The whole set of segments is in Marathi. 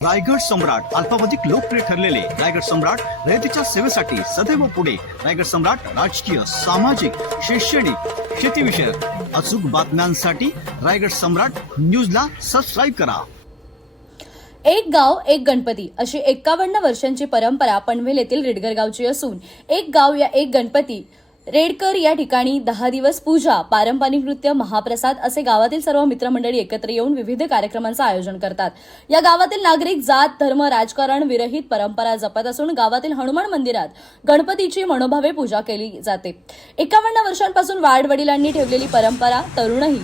रायगड सम्राट अल्पावधिक लोकप्रिय ठरलेले रायगड सम्राट रयतेच्या सेवेसाठी सदैव पुढे. रायगड सम्राट राजकीय सामाजिक शैक्षणिक शेतीविषयक अचूक बातम्यांसाठी रायगड सम्राट न्यूजला सबस्क्राईब करा. एक गाव एक गणपती अशी एक्कावन्न वर्षांची परंपरा पनवेल येथील रेडगर गावची असून एक गाव या एक गणपती रेडकर या ठिकाणी दहा दिवस पूजा पारंपरिक नृत्य महाप्रसाद असे गावातील सर्व मित्रमंडळी एकत्र येऊन विविध कार्यक्रमांचं आयोजन करतात. या गावातील नागरिक जात धर्म राजकारण विरहित परंपरा जपत असून गावातील हनुमान मंदिरात गणपतीची मनोभावे पूजा केली जाते. एकावन्न वर्षांपासून वाडवडिलांनी ठेवलेली परंपरा तरुणही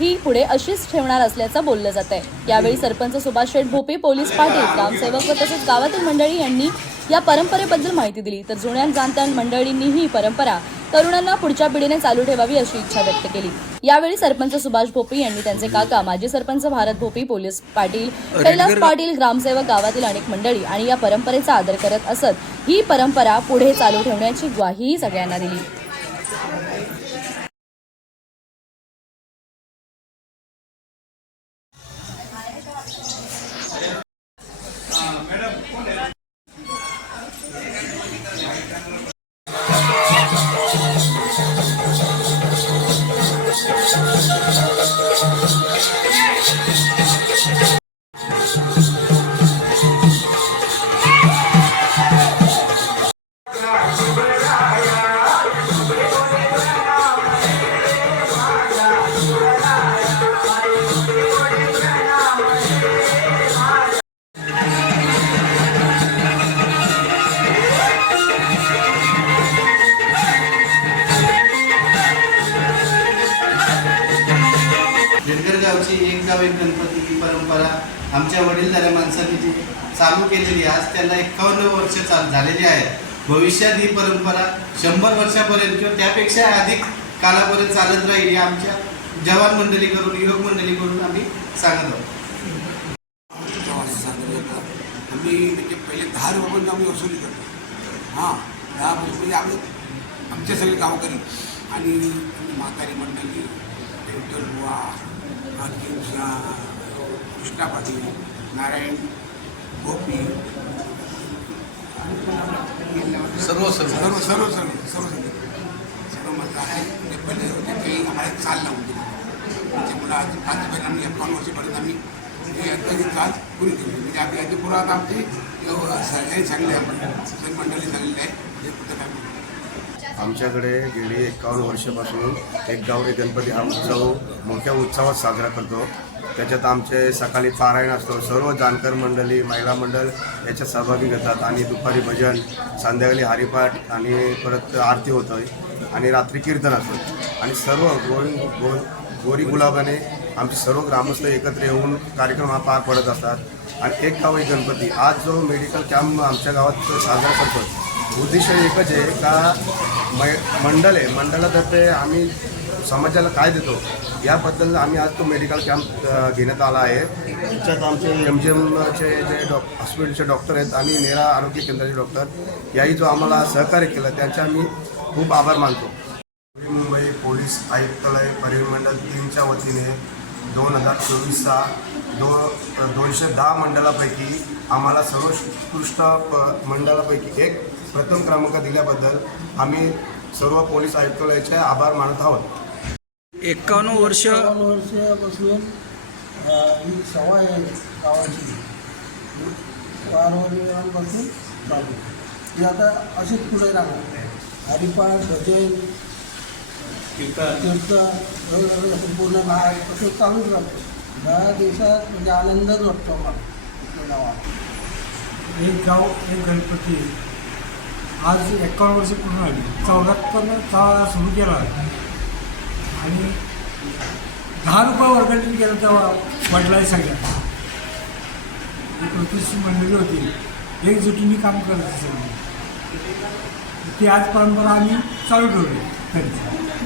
ही पुढे अशीच ठेवणार असल्याचं बोललं जात आहे यावेळी सरपंच सुभाष शेठ भोपे पोलीस पाटील ग्रामसेवक व तसेच गावातील मंडळी यांनी या परंपरेबद्दल माहिती दिली. तर जुन्या जाणत्या मंडळींनी ही परंपरा तरुणांना पुढच्या पिढीने चालू ठेवावी अशी इच्छा व्यक्त केली. यावेळी सरपंच सुभाष भोपी यांनी त्यांचे काका माजी सरपंच भारत भोपी पोलीस पाटील कैलास पाटील ग्रामसेवक गावातील अनेक मंडळी आणि या परंपरेचा आदर करत असत. ही परंपरा पुढे चालू ठेवण्याची ग्वाही सगळ्यांना दिली. गावची एक गाव एक गणपती ही परंपरा आमच्या वडीलधाऱ्या माणसांनी जी चालू केलेली आज त्यांना एकावन्न वर्ष चाल झालेली आहेत भविष्यात ही परंपरा शंभर वर्षापर्यंत किंवा त्यापेक्षा अधिक कालापर्यंत चालत राहील आमच्या जवान मंडळीकडून युवक मंडळीकडून आम्ही सांगत आहोत. आम्ही म्हणजे पहिले दहा रुपयापर्यंत आम्ही वसुली करतो. हां दहा म्हणजे आम्ही आमचे सगळे गावकरी आणि म्हातारी मंडळी बुवा आणखी कृष्णा पाटील नारायण गोपी. सर्व सर्व. सर्व सर्व सर्व सर्व सर्व मत आहे म्हणजे पहिले होते काही आम्हाला चाल लावून दिली. त्याच्यामुळे आज आजपर्यंत आम्ही एकावन्न वर्षापर्यंत आम्ही ही अंतरित चाल पुरी केली. म्हणजे आम्ही याच्या पुरात आमची सगळ्यांनी सांगले आपण सगळी मंडळी सांगलेली आहे काय म्हणतो आमच्याकडे गेली एकावन्न वर्षापासून एक गाव गणपती हा उत्सव मोठ्या उत्सवात साजरा करतो. त्याच्यात आमचे सकाळी पारायण असतो. सर्व जानकर मंडळी महिला मंडळ याच्यात सहभागी घेतात आणि दुपारी भजन संध्याकाळी हरिपाठ आणि परत आरती होतोय आणि रात्री कीर्तन असतं. आणि सर्व गोरी गो गोरी गुलाबाने आमचे सर्व ग्रामस्थ एकत्र येऊन कार्यक्रम हा पार पडत असतात. आणि एक गाव एक गणपती. आज जो मेडिकल कॅम्प आमच्या गावात साजरा करतो उद्दिष्ट एकच आहे का मै मंडळ आहे. मंडळातर्फे आम्ही समाजाला काय देतो याबद्दल आम्ही आज तो मेडिकल कॅम्प घेण्यात आला आहे. त्याच्यात आमचे एम जी एमचे जे डॉ हॉस्पिटलचे डॉक्टर आहेत आणि नेरा आरोग्य केंद्राचे डॉक्टर याही जो आम्हाला सहकार्य केलं त्यांचा आम्ही खूप आभार मानतो. मुंबई पोलीस आयुक्तालय परिवहन मंडळ तीनच्या वतीने दोन हजार चोवीसचा दो दोनशे दहा मंडळापैकी आम्हाला सर्वोत्कृष्ट प मंडळापैकी एक प्रथम क्रमांक दिल्याबद्दल आम्ही सर्व पोलीस आयुक्तालयाचे आभार मानत आहोत. एकावन्न वर्ष वर्षापासून ही सवय आहे गावाची. वारवारीपासून चालू. ती आता अशीच पुढे राहणार हरिपाठ भजन कीर्तन. वेगवेगळं असं पूर्ण बाहेर. असं चालूच राहतं. दहा दिवसात म्हणजे आनंदच वाटतो मला गावात एक गाव एक गणपती. आज एकावन्न वर्ष पूर्ण झाली. चौऱ्याहत्तरनं चाळा सुरू केला. आणि दहा रुपये वर्गणी केलं तेव्हा वडिलाही सगळ्या एक प्रतिष्ठित मंडळी होती. एकजुटीने काम करत होती सगळी ती आज परंपरा आम्ही चालू ठेवली त्यांची.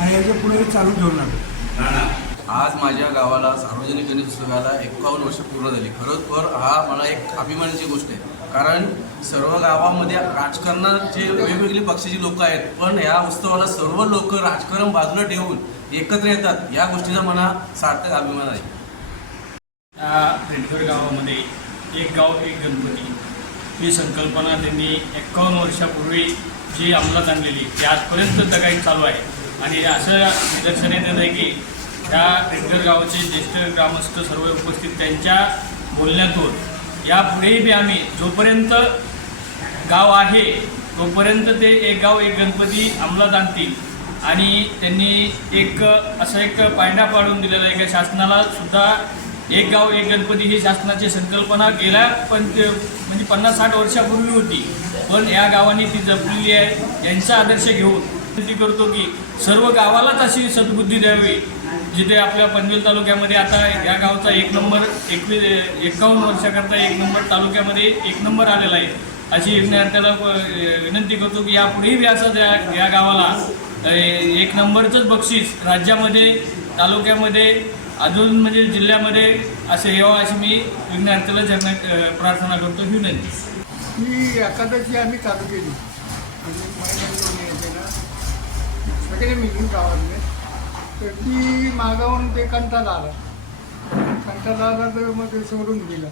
आणि याच्यापुढे चालू ठेवणार आज माझ्या गावाला सार्वजनिक गणेश उत्सवाला एकावन्न वर्ष पूर्ण झाली. खरोखर हा मला एक अभिमानाची गोष्ट आहे. कारण सर्व गावामध्ये राजकारणाचे वेगवेगळे पक्षाची लोक आहेत पण या उत्सवाला सर्व लोक राजकारण बाजूला ठेवून एकत्र येतात या गोष्टीचा मला सार्थक अभिमान आहे. या रेडगर गावामध्ये एक गाव एक गणपती. ही संकल्पना त्यांनी एक्कावन्न वर्षापूर्वी जी अंमलात आणलेली ती आजपर्यंत काही चालू आहे. आणि असं निदर्शनात येत आहे की त्या रेडगर गावाचे ज्येष्ठ ग्रामस्थ सर्व उपस्थित त्यांच्या बोलण्यातून यापुढेही बी आम्ही जोपर्यंत गाव आहे तोपर्यंत ते एक गाव एक गणपती अंमलात आणतील. आणि त्यांनी एक असं एक पायंडा पाडून दिलेला आहे का शासनाला सुद्धा एक गाव एक गणपती ही शासनाची संकल्पना गेल्या पण म्हणजे पन्नास साठ वर्षापूर्वी होती. पण या गावाने ती जपलेली आहे. यांचा आदर्श घेऊन विनंती करतो की सर्व गावालाच अशी सद्बुद्धी द्यावी जिथे आपल्या पनवेल तालुक्यामध्ये आता या गावचा एक नंबर एकवीस एकावन्न वर्षाकरता एक नंबर तालुक्यामध्ये एक नंबर आलेला आहे. अशी विद्यार्थ्याला विनंती करतो की यापुढेही बी असं त्या या गावाला एक नंबरचंच बक्षीस राज्यामध्ये तालुक्यामध्ये अजून म्हणजे जिल्ह्यामध्ये असं यावं अशी मी विज्ञार्थ्याला ज्यांना प्रार्थना करतो विनंती. ही एकादशी आम्ही चालू केली आणि महिन्यात येते ना म्हणजे सगळे मिळून गावातले. तर ती मागावून ते कंटाळा आला कंटाळा आला तर मग ते सोडून दिलं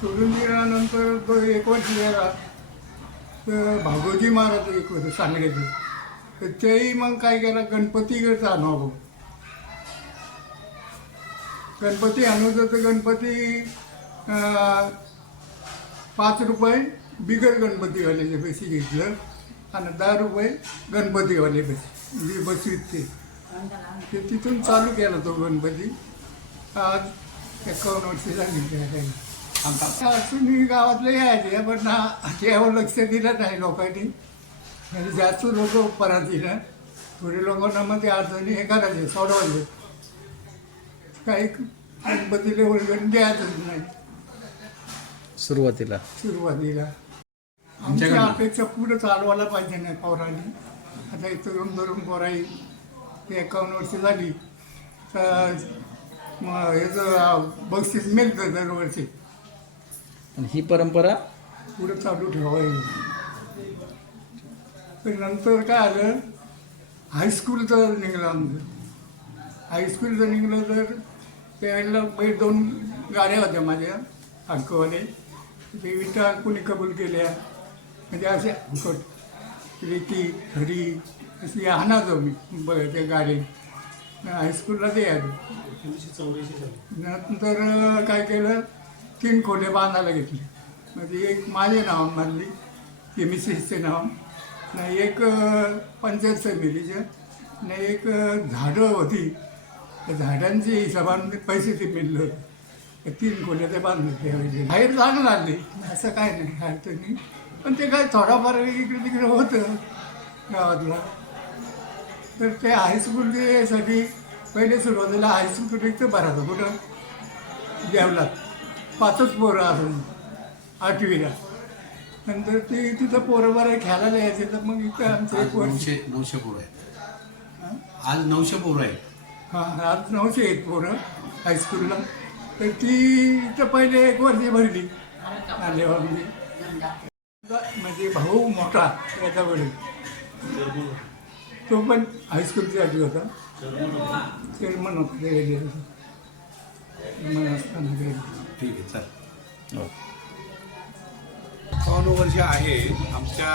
सोडून दिल्यानंतर तो एक वर्ष गेला. तर भागोजी महाराज एक वर्ष सांगलीचं. तर तेही मग काय केलं? गणपतीकडचा अनुभव गणपती आणू तर गणपती पाच रुपये बिगर गणपतीवाल्याचे पैसे घेतलं. आणि दहा रुपये गणपतीवाले पैसे म्हणजे बसवीत ते. ते तिथून चालू केला तो गणपती. आज एकावन्न वर्ष झाली अजूनही गावातले यायचे पण ना त्यावर लक्ष दिलं नाही लोकांनी. म्हणजे जास्त लोक पराती ना थोडे लोकांना मग ते अडचणी हे करायचे सोडवायचे. काही गणपतीला वगैरे द्यायचंच नाही. सुरुवातीला. सुरुवातीला. आमच्या अपेक्षा पुढे चालवायला पाहिजे नाही पोरांनी. आता इथं तरुण तरुण पोराई ते एकावन्न वर्ष झाली. तर ह्याचं बक्षीस मिळतं दरवर्षी. आणि ही परंपरा? पुढे चालू ठेवायची तर नंतर काय आलं? हायस्कूलचं निघलं आमचं. हायस्कूलचं निघलं तर त्यावेळेला पहिले दोन गाड्या होत्या माझ्या अंकवाले ते विटा कोणी कबूल केल्या? म्हणजे असे फुकट रेती हरी अशी हाणायचो मी त्या गाडी. हायस्कूलला ते आलो नंतर काय केलं? तीन खोले बांधायला घेतले. म्हणजे एक माझे नाव मानली एम एस एसचे नाव. नाही एक पंचायत समितीचं. नाही एक झाडं होती. त्या झाडांची हिशोबाने पैसे ते मिळले होते. तीन खोल्या ते बांधले त्यावेळी बाहेर जाणं लागले असं काय नाही अडचणी पण ते काय थोडाफार इकडे तिकडे होतं गावातला. तर ते हायस्कूलसाठी पहिले सुरुवातीला हायस्कूल इथं भरायचं. कुठं? देवलात. पाचच पोरं असून आठवीला. नंतर ते तिथं पोरं बरं खेळायला यायचे. तर मग इथं आमचं एक वर्ष नऊशे नऊशे पोरं आहेत. आज नऊशे पोरं आहेत. हां आज नऊशे आहेत पोरं हायस्कूलला तर ती इथं पहिले एक वर्ष भरली. म्हणजे म्हणजे भाऊ मोठा त्याचा वडील तो पण हायस्कूलसाठी होता. चेअरमन होता ते गेले चेअरमन असताना गेले ठीक आहे चल. एकावन्न वर्ष आहे. आमच्या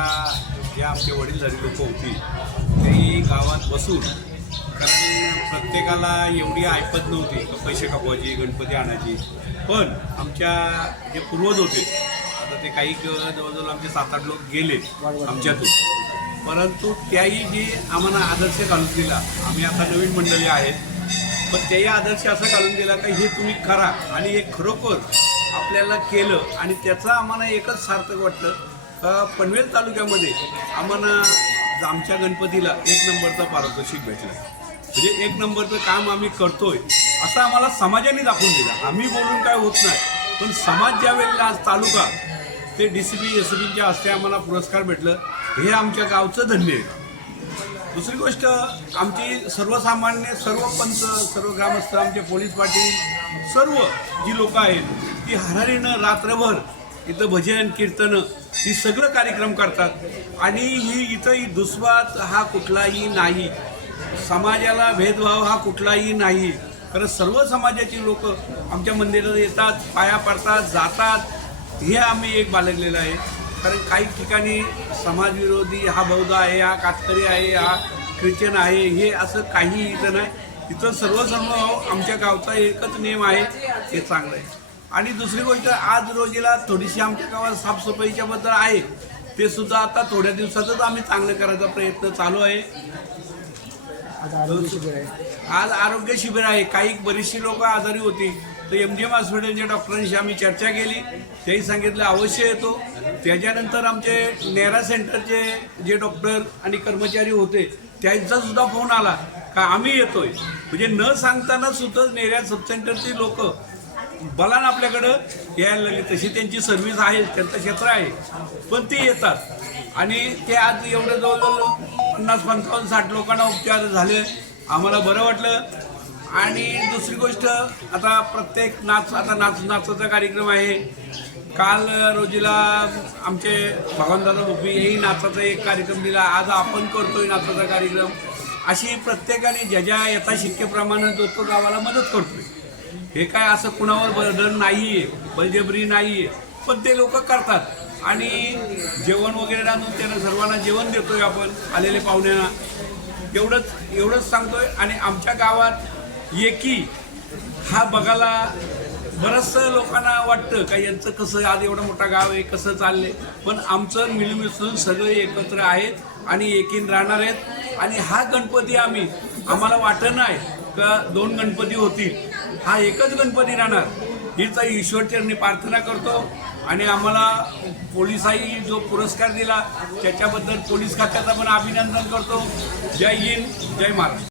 जे आमचे वडीलधारी लोक होती तेही गावात बसून कारण प्रत्येकाला एवढी ऐपत नव्हती पैसे कपवायची गणपती आणायची. पण आमच्या जे पूर्वज होते ते काही जवळजवळ आमचे सात आठ लोक गेले आमच्यातून. परंतु त्याही जे आम्हाला आदर्श घालून दिला आम्ही आता नवीन मंडळी आहेत पण त्याही आदर्श असा घालून दिला का हे तुम्ही करा आणि हे खरोखर आपल्याला केलं आणि त्याचं आम्हाला एकच सार्थक वाटलं का पनवेल तालुक्यामध्ये आम्हाला आमच्या गणपतीला एक नंबरचं पारितोषिक भेटलं. म्हणजे एक नंबरचं काम आम्ही करतोय असं आम्हाला समाजाने दाखवून दिलं. आम्ही बोलून काय होत नाही पण समाज ज्या वेळेला आज तालुका ते D C B S C बीच्या हस्ते आम्हाला पुरस्कार भेटलं. हे आमच्या गावचं धन्य आहे. दुसरी गोष्ट आमची सर्वसामान्य सर्व पंच सर्व ग्रामस्थ आमचे पोलीस पाटील सर्व जी लोक आहेत ती हरारीनं रात्रभर इथं भजन कीर्तनं ही सगळं कार्यक्रम करतात. आणि ही इथं ही दुस्वाद हा कुठलाही नाही. समाजाला भेदभाव हा कुठलाही नाही. कारण सर्व समाजाची लोक आमच्या मंदिरात येतात पाया पडतात जातात. हे आम्ही एक बाळगलेलं आहे. कारण काही ठिकाणी समाजविरोधी हा बौद्ध आहे हा कातकरी आहे हा ख्रिश्चन आहे हे असं काही इथं नाही. इथं सर्व आमच्या गावचा एकच नियम आहे हे चांगलं आहे. आणि दुसरी गोष्ट आज रोजीला थोडीशी आमच्या गावात साफसफाईच्या बद्दल आहे. ते सुद्धा आता थोड्या दिवसातच आम्ही चांगलं करायचा प्रयत्न चालू आहे. आज आरोग्य शिबिर आहे. काही बरीचशी लोक आजारी होती. तर एम जी एम हॉस्पिटलच्या डॉक्टरांशी आम्ही चर्चा केली. तेही सांगितलं अवश्य येतो. त्याच्यानंतर आमचे नेरा सेंटरचे जे डॉक्टर आणि कर्मचारी होते त्यांचा सुद्धा फोन आला का आम्ही येतोय. म्हणजे न सांगताना सुद्धा नेहरा सब सेंटरची लोक बलान आपल्याकडं यायला लागले. तशी त्यांची सर्व्हिस आहे त्यांचं क्षेत्र आहे. पण ते येतात. आणि ते आज एवढं जवळजवळ पन्नास पंचावन्न साठ लोकांना उपचार झाले. आम्हाला बरं वाटलं. आणि दुसरी गोष्ट आता प्रत्येक नाच आता नाच नाचाचा कार्यक्रम आहे. काल रोजीला आमचे भगवानदादा भोपी हेही नाचाचा एक कार्यक्रम दिला. आज आपण करतोय नाचाचा कार्यक्रम. अशी प्रत्येकाने ज्या ज्या यथाशक्यप्रमाणे जो तो गावाला मदत करतोय. हे काय असं कुणावर बर्डन नाहीये बलजबरी नाहीये. पण ते लोक करतात. आणि जेवण वगैरे आणून त्यांना सर्वांना जेवण देतोय आपण आलेले पाहुण्यांना. एवढंच एवढंच सांगतोय. आणि आमच्या गावात एकी हा बघायला बरंचसं लोकांना वाटतं का यांचं कसं आज एवढं मोठा गाव आहे कसं चाललंय. पण आमचं मिळून सगळे एकत्र आहेत आणि एकीन राहणार आहेत. आणि हा गणपती आम्ही आम्हाला वाटत नाही का दोन गणपती होतील. हा एकच गणपती राहणार. हीच ईश्वरचरणी प्रार्थना करतो आणि आम्हाला पोलिसाही जो पुरस्कार दिला त्याच्याबद्दल पोलीस खात्याचा पण अभिनंदन करतो. जय हिंद जय महाराष्ट्र.